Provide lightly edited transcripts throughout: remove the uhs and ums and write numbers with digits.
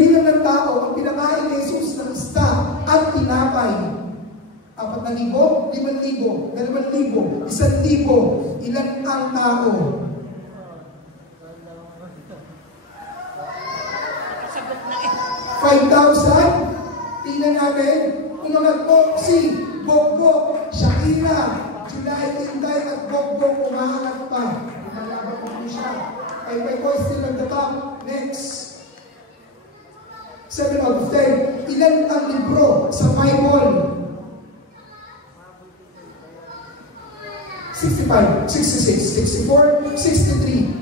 bilang ng tao ang pinakain ni Jesus ng isda at tinapay. 4,000, 5,000, 2,000, 1,000. Ilan ang tao? 5,000. Tingnan natin. Umangat po si Bogbog, Shakira, July, Inday at Bogbog umaangat pa. Umalaban po siya. Ay po still at the top. Next. 7 out of 10. Ilan ang libro sa Bible? 65, 66, 64, 63.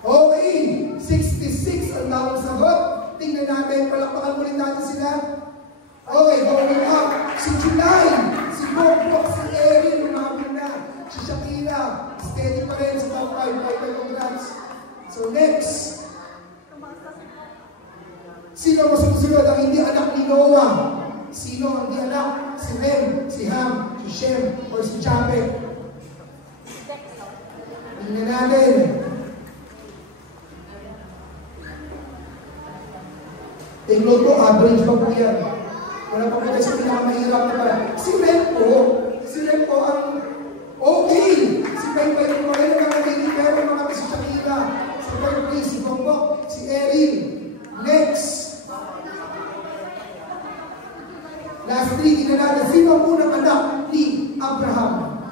Okay, 66 ang tawag sagot. Tingnan natin, palakpakan ulit natin sila. Okay, going up. Si July, si Bogbog, si Erin, umabot na. Si Shakira, steady pa rin sa top 5. Congrats. So next. Sino masusunod ang hindi anak ni Noah? Sino ang hindi anak? Si Rem, si Ham, si Shem, or si Japhet? Tingnan natin. Take note po, average pa po yan. Wala pa po tayo sa pinakamahirap na pala. Si Rem po ang okay. Si Paipay po rin ang mga pero mga si Shakira, si Paipay, si Bogbog, si Erin. Next. Lastly, ina natin, sino ang unang anak ni Abraham?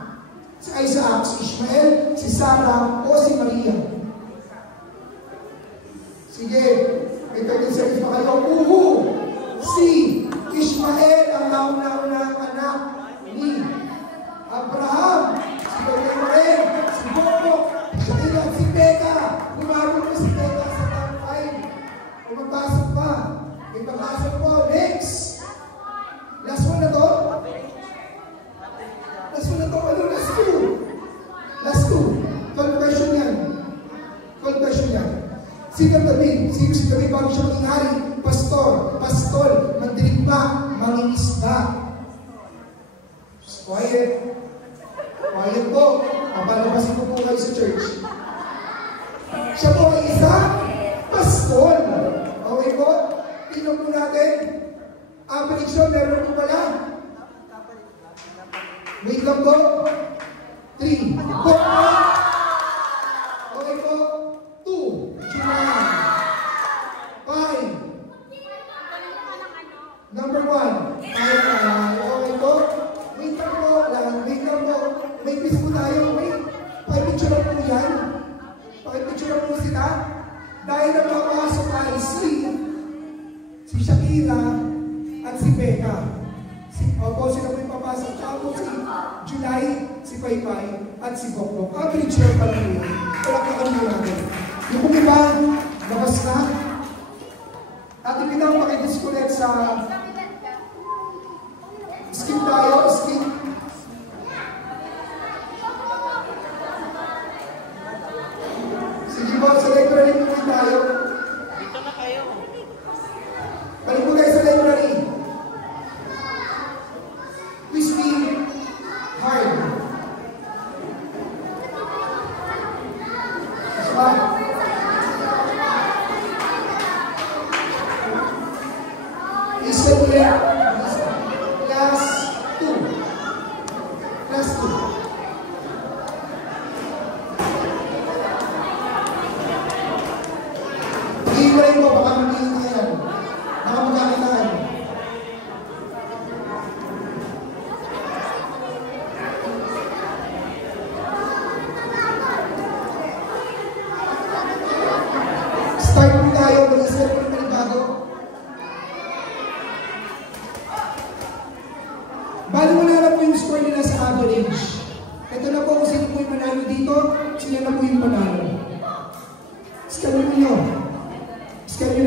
Si Isaac, si Ishmael, si Sarah, o si Maria? Sige, may 30 seconds pa kayo. Si Ishmael ang nauna-unang anak ni Abraham. Si Maria, si Bogbog, si Becca. Gumaro mo si Becca sa top 5. Pumapasok pa. May pagpasok po. Next. Last one na to? Last one na to? Ano? Last two. Last two. Confession yan. Confession yan. Sino si David bago siya maging hari? Pastor, pastol, magdirigma, mangingisda. Quiet. Quiet po. Papalabasin po kayo sa church. Siya po ay isa, pastol. Okay po? Tingnan po natin. Average yun, meron po pala. Wait lang po. 3. Okay po. 2. 5. Number 1. Okay po. Wait lang po. Wait lang po. May quiz po tayo. Wait. Pakipicture lang po yan. Pakipicture lang po sila. Dahil nagpapasok ay si Shakira at si Becca. Opo, sila po yung papasok. Tapos si July, si Paipay, at si Bogbog. Average lang pala yun. Wala ka kami natin. Yung kung iba, labas na. At ipinaw makidisconnect sa skip tayo, skip. Sige po, sa library po tayo. Dito na kayo. Balik po tayo sa library. Please be hard. Diba? Listen ulit. Class 2. Class 2. Iiwalay mo, baka magiging yan. Baka magkakitaan. Start po tayo, mag-isip po ng bago. Bali mo na po yung score nila sa average. Ito na po kung sino po yung manalo dito, sila na po yung panalo. Scan nyo. Scan nyo